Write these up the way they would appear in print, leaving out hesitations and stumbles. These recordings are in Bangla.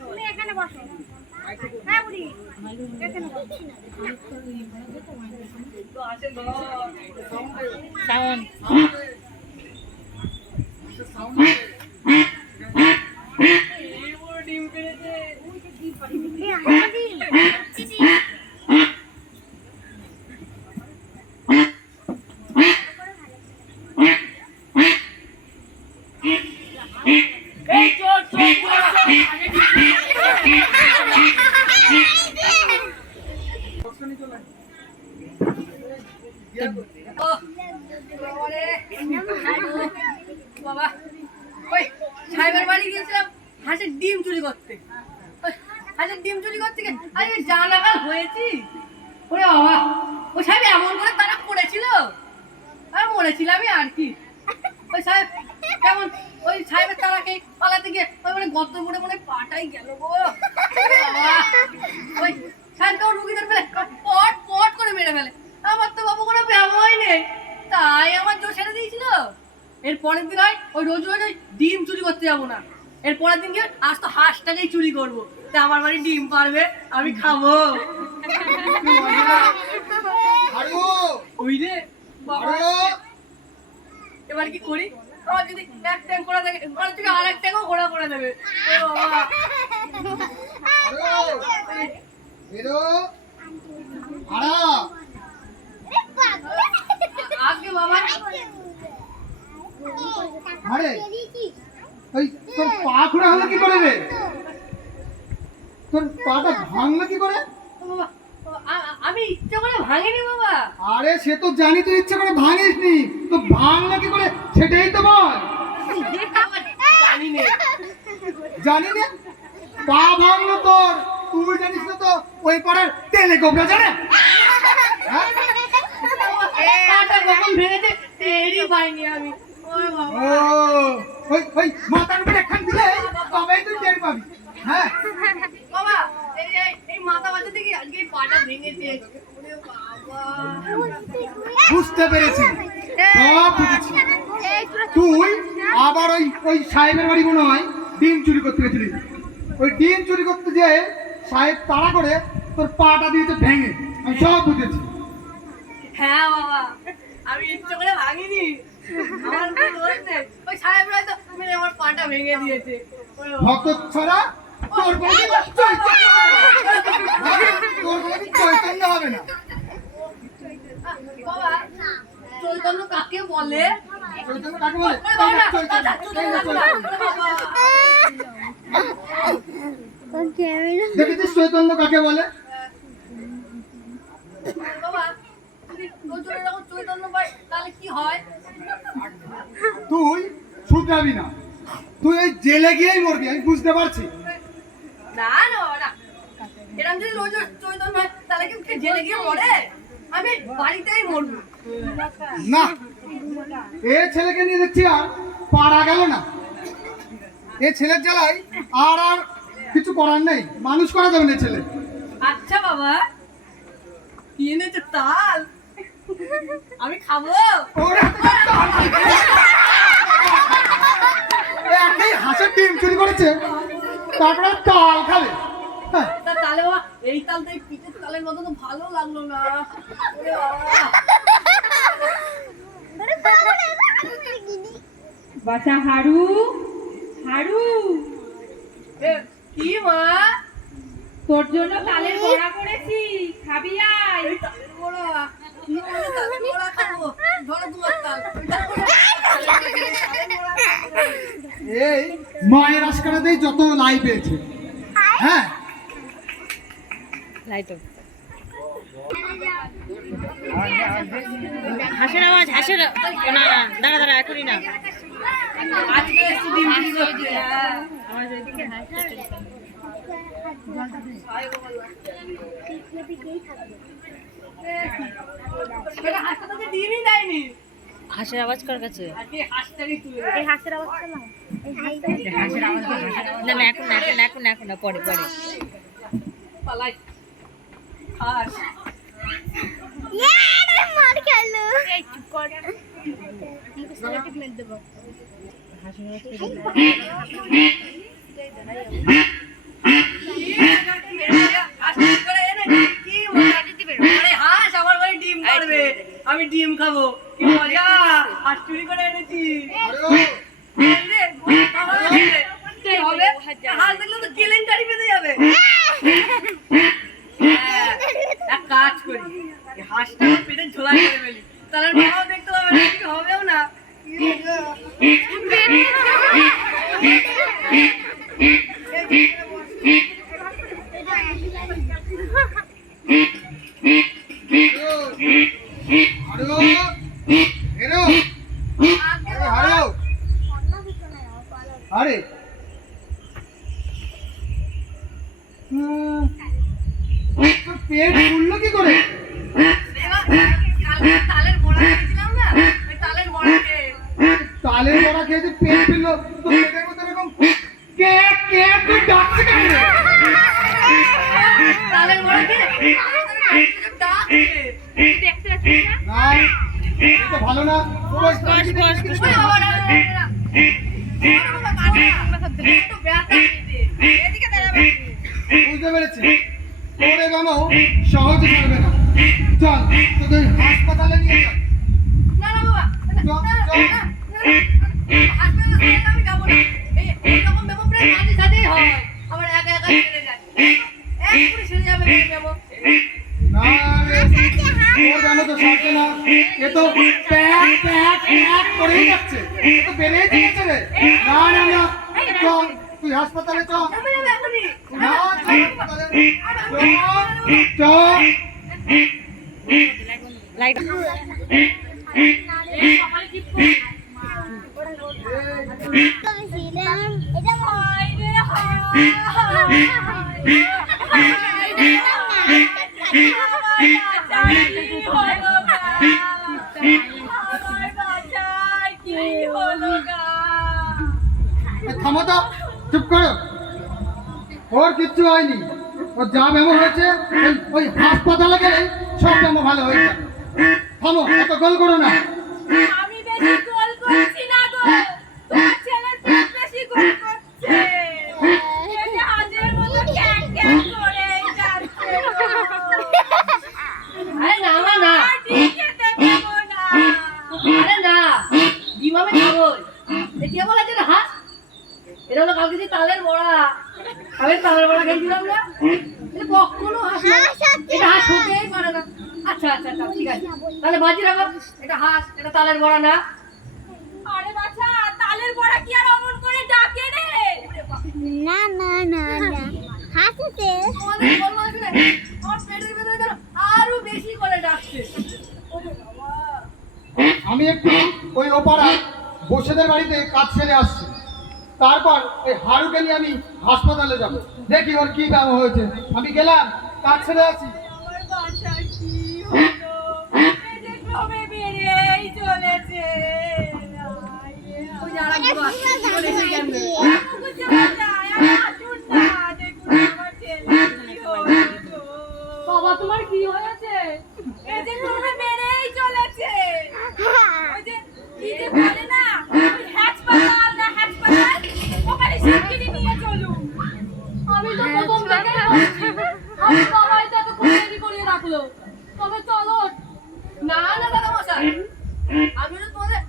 তুমি এখানে বসো। হ্যাঁ বুড়ি এখানে বসো। সাউন্ড বাবা ওই সাহেবের বাড়ি গিয়েছিলাম হাঁসের ডিম চুরি করতে। হাঁসের ডিম চুরি করতে গিয়ে আরে জানাগাল হয়েছি। ওরে বাবা ওই সাহেব এমন করে তারা পড়েছিল আর মরেছিলামই আর কি। ওই সাহেব কেমন ওই সাহেবের তারাকে পালাতে গিয়ে ওই মানে গর্ত করে মনে পাটাই গেল গো। ওই সাহেব কেমন রুগীদের ফেলে পট পট করে মেরে ফেলে। আমার তো বাবু কোনো ব্যবহারই নেই, তাই আমার জোর ছেড়ে দিয়েছিল। এর পরের দিন হয় ওই রোজ রোজ ওই ডিম চুরি করতে যাবো না। এর পরের দিন গিয়ে আজ তো হাঁসটাকেই চুরি করবো, তা আমার বাড়ি ডিম পারবে আমি খাবো। বুঝলে এবার কি করি? আমার যদি এক ট্যাঙ্ক করা থাকে আমার থেকে আর এক ট্যাঙ্কও ঘোড়া করে দেবে। আজকে বাবা আরে ওই তোর পা খোঁড়া হলো কি করে রে? তোর পাটা ভাঙলো কি করে? আমি ইচ্ছে করে ভাঙিনি বাবা। আরে সে তো জানি তুই ইচ্ছে করে ভাঙিসনি, তো ভাঙলো কি করে সেটাই তো বল। জানি না জানি না পা ভাঙলো তোর, তুই জানিস না তো ওই পাড়ার তেলে গোবরা জানে? হ্যাঁ? পাটা কখন ভেঙেছে টেরই পাইনি আমি। ওরে বাবা ও ওই মাথার উপরে একখান দিলে তবেই তুই টের পাবি। হ্যাঁ বাবা এই মাথা বাঁচাতে কি আজকে এই পাটা ভেঙেছে। ওরে বাবা বুঝতে পেরেছি, সব বুঝেছি। তুই আবার ওই সাহেবের বাড়ি মনে হয় ডিম চুরি করতে গেছিলি। ওই ডিম চুরি করতে যেয়ে সাহেব তাড়া করে তোর পাটা দিয়েছে ভেঙে, আমি সব বুঝেছি। হ্যাঁ বাবা আমি ইচ্ছে করে ভাঙিনি, আমার ভুল হয়েছে। ওই সাহেবরা তো মেরে আমার পাটা ভেঙে দিয়েছে। ওরে বাবা। ভক্ত ছাড়া তোর কোনোদিন চৈতন্য হবে না। বাবা চৈতন্য কাকে বলে? চৈতন্য কাকে বলে? ওরে বাবা না, চৈতন্য দেখেছিস চৈতন্য কাকে বলে? বাবা যদি প্রচুর এরকম চৈতন্য পাই তাহলে কি হয়? তুই শুধরাবি না, তুই এই জেলে গিয়েই মরবি, আমি বুঝতে পারছি। না না না এরকম যদি রোজ রোজ চৈতন্য হয় তাহলে কি জেলে গিয়ে মরে? আমি বাড়িতেই মরবো। না এ ছেলেকে নিয়ে দেখছি আর পারা গেল না। এ ছেলের জ্বালায় আর কিছু করার নেই, মানুষ করা যাবে না ছেলে। আচ্ছা বাবা কি এনেছে তাল? আমি খাবো। একটাই হাঁসের ডিম চুরি করেছে, তারপরে তাল খাবে? হ্যাঁ। তা তালে বাবা এই তাল তো এই পিঠের তালের মতো তো ভালো লাগলো না। ওরে বাবা বাচ্চা হারু হারু কি মা? তোর জন্য তালের বড়া করেছি, খাবি আয়। এই তালের বড়া কি বলে তালের বড়া খাবো? ধরো তোমার তাল। এই মায়ের আশকারাতেই যত লাই পেয়েছে। হ্যাঁ লাইটো হাসের আওয়াজ হাসের না না দাঁড়া দাঁড়া এখনই না। আজকে এসে ডিম চুরি করতে। আমার ওইদিকে হাস এটা হাসটা তো ডিমই দেয়নি। হাসের আওয়াজ কার কাছে? আজকে হাসটারই তুলে। এই হাসির অবস্থা না, এই হাসের আওয়াজ না না এখন না পরে পরে পালাই হাস মার খেলো। এই চুপ কর, মুখে সেলেটিভ মেরে দেবো। আমি ডিম খাবো, কি মজা, হাঁস চুরি করে এনেছি। কি হবে? হাঁস দেখলে তো কেলেঙ্কারি বেঁধে যাবে। এক কাজ করি, এই হাঁসটা পেটে ঝোলাই করে ফেলি, তাহলে বাবাও দেখতে পাবে না, কিছু হবেও না। আরে তোর পেট ফুললো কি করে? কালকে তালের বড়া খেয়েছিলাম না, ওই তালের বড়া খেয়ে। তালের বড়া খেয়েছে পেট ফুললো, তো পেটের মধ্যে এরকম কে কে তুই ডাকছে কেন রে? তালের বড়া খেয়ে ডাকছে। দেখতে পাচ্ছিস না? না এটা তো ভালো না। ওই বাবা, না, না, না, না। বাবা, কাকা, একটু ব্যথা পেয়েছে। এদিকে দাঁড়াবে। বুঝতে পেরেছি, তোর এগোনো সহজে চলবে না। চল তোদের হাসপাতালে নিয়ে চল। না, না, বাবা, না, না, না, না, না, হাসপাতালে আমি যাবো না। এইরকম ব্যাপার প্রায় মাঝে সাঝেই হয়, আমার একা একা ছেড়ে যায়, এক করে ছেড়ে যাবে ব্যাপার। না রে, তোর জানো তো সারছে না, এ তো প্যাক প্যাক প্যাক করেই যাচ্ছে, এ তো বেড়েই চলেছে রে। না না না, চল তুই হাসপাতালে চল। যাবে যাবে এখনই। না চল হাসপাতালে চল চল। থামো তো, চুপ করো। ওর কিচ্ছু হয়নি, ওর যা ব্যামো হয়েছে ওই হাসপাতালে গেলে সব ব্যামো ভালো হয়ে যায়। থামো, এত গোল করো না। আমি বেশি গোল করছি না গো, তোমার ছেলের পেট বেশি গোল করছে। এই যে হাজের মতো ক্যাক ক্যাক করে যাচ্ছে গো। আরে না না না, আর ডিম খেতে পাবো না। আরে না, ডিম আমি খাবোই। এ কে বলেছে রে হাঁস? এটা হলো কালকে যে তালের বড়া, আমি তালের বড়া খেয়েছিলাম না, এটা কখনো হাঁস না, এটা হাঁস হতেই পারে না। আচ্ছা আচ্ছা আচ্ছা, ঠিক আছে, তাহলে বাজি রাখো, এটা হাঁস, এটা তালের বড়া না। আরে বাছা, তালের বড়া কি আর অমন করে ডাকে রে? না না না না হাসছে তোমাদের বললো শুনে আমার পেটের ভেতরে যেন আরো বেশি করে ডাকছে। ওরে বাবা, আমি একটু ওই ওপাড়া বসেদের বাড়িতে কাজ ছেড়ে আসছি, তারপর ওই হারুকে নিয়ে আমি হাসপাতালে যাব, দেখি ওর কি ব্যামো হয়েছে। আমি গেলাম, কাজ ছেড়ে আসি। আমার বাছা কি হলো? এই যে ক্রমে বেড়েই চলেছে। ওই যে আরেক বাবা, চলে এসে কেমনে? বাবা তোমার কি হয়েছে? এই যে ক্রমে বেড়েই চলেছে। ওই যে কি যে বলে না, ওই হাসপাতাল না হাসপাতাল, ওখানে শিগগিরই নিয়ে চলুন। আমি তো প্রথম থেকে বলছি, আমি বাবাই তো এত খুঁজে করিয়ে রাখলো, তবে চলো। না না দাদা মশাই, আমি তো তোমাদের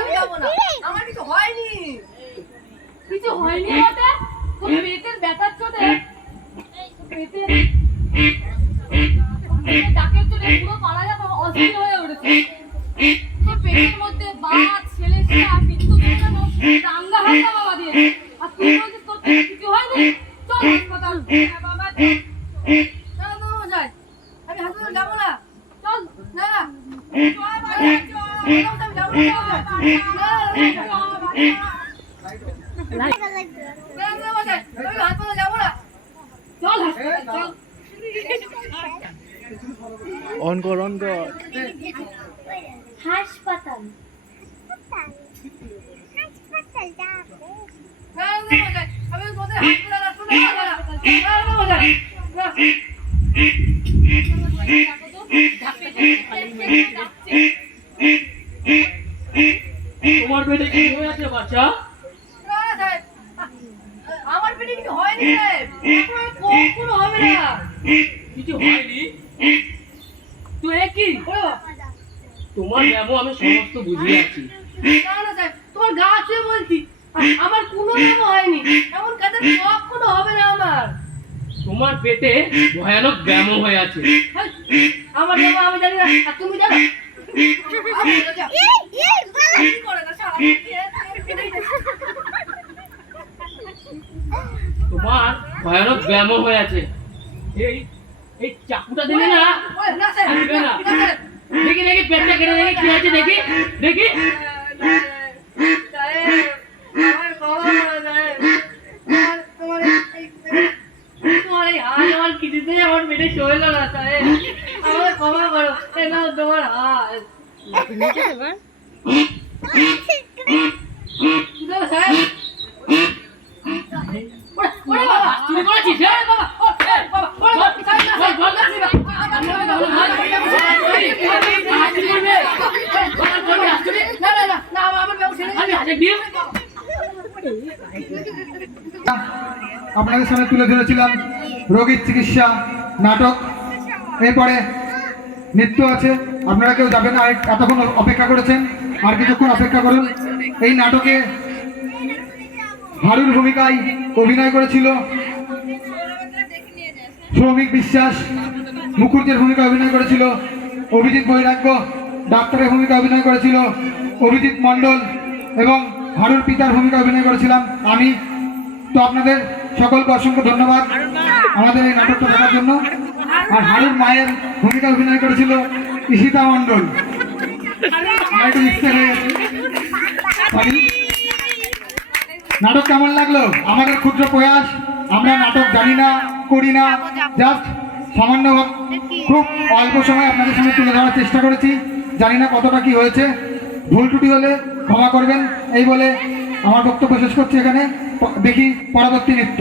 আমি যাবো না, আমার কিছু হয়নি। কিছু হয়নি বটে, তোর পেটের ব্যথার চোটে পেটের ডাকের চোটে পুরো পাড়া যেন অস্থির হয়ে উঠেছে। তোর পেটের মধ্যে বাত ছেলেশিয়া মৃত্যু যেন দাঙ্গা হাঙ্গা বাবা দিয়ে, আর তুই বলছিস তোর পেটে কিছু হয়নি? চল হাসপাতাল। হ্যাঁ বাবা চল। না দাদা মশাই, আমি হাসপাতাল যাবো না। চল না চল বাবা চল। আমি যাবো না। দাদা মশাই, আমি হাসপাতাল যাবো না। চল হাসপাতাল চল। অন কর অন কর। হাসপাতাল আমি তোমাদের হাসপাতাল আসবো না। দাদা মশাই, না। তোমার পেটে কি হয়ে আছে বাচ্চা? না সাহেব, আমার পেটে কিছু হয়নি সাহেব, এখন আর কখনো হবে না। কিছু হয়নি? তো এ কি? ওরে বাবা, তোমার ব্যামো আমি সমস্ত বুঝে আছি। না না সাহেব, তোমার গা ছুঁয়ে বলছি, আমার কোনো ব্যায়াম হয়নি, এমন কাজে কখনো হবে না আমার। তোমার পেটে ভয়ানক ব্যামো হয়ে আছে। হেই, আমার ব্যায়াম আমি জানি না, আর তুমি জানো? আমি বলে যাও। কি করে না সারা তোমার ভয়ানক ব্যামো হয়ে আছে। এই এই চাকুটা দিলে না, ওরে না সাহেব, দিবে না। না সাহেব। দেখি দেখি পেটটা কেটে দেখি কি আছে দেখি দেখি। আমার বাবা তোমার এই হাত আমার কিছুতেই আমার পেটে সইল না সাহেব, আমার ক্ষমা করো, এ নাও তোমার হাত। দাও সাহেব। ওরে বাবা, চুরি করেছিস? ওরে বাবা, ওরে বাবা, ওরে বাবা, সাহেব না সাহেব, বল না সাহেব। না না না না, আমার ব্যবসা নেই। আমি হাতে ডিম। আপনাদের সামনে তুলে ধরেছিলাম রোগীর চিকিৎসা নাটক। এরপরে নৃত্য আছে, আপনারা কেউ যাবেন আর এতক্ষণ অপেক্ষা করেছেন, আর কিছুক্ষণ অপেক্ষা করুন। এই নাটকে হারুর ভূমিকায় অভিনয় করেছিল শ্রমিক বিশ্বাস, মুখুর্জের ভূমিকায় অভিনয় করেছিল অভিজিৎ বৈরাগ্য, ডাক্তারের ভূমিকায় অভিনয় করেছিল অভিজিৎ মণ্ডল এবং হারুর পিতার ভূমিকায় অভিনয় করেছিলাম আমি। তো আপনাদের সকলকে অসংখ্য ধন্যবাদ আমাদের এই নাটকটা দেখার জন্য। আর হারুর মায়ের ভূমিকায় অভিনয় করেছিল ঈশিতা মণ্ডল। আমার একটু মিস্টেক হয়ে গেছে, সরি। নাটক কেমন লাগলো? আমাদের ক্ষুদ্র প্রয়াস, আমরা নাটক জানি না, করি না, জাস্ট সামান্য খুব অল্প সময় আপনাদের সামনে তুলে ধরার চেষ্টা করেছি। জানি না কতটা কি হয়েছে, ভুল ত্রুটি হলে ক্ষমা করবেন এই বলে আমার বক্তব্য শেষ করছি এখানে। দেখি পরবর্তী নৃত্য।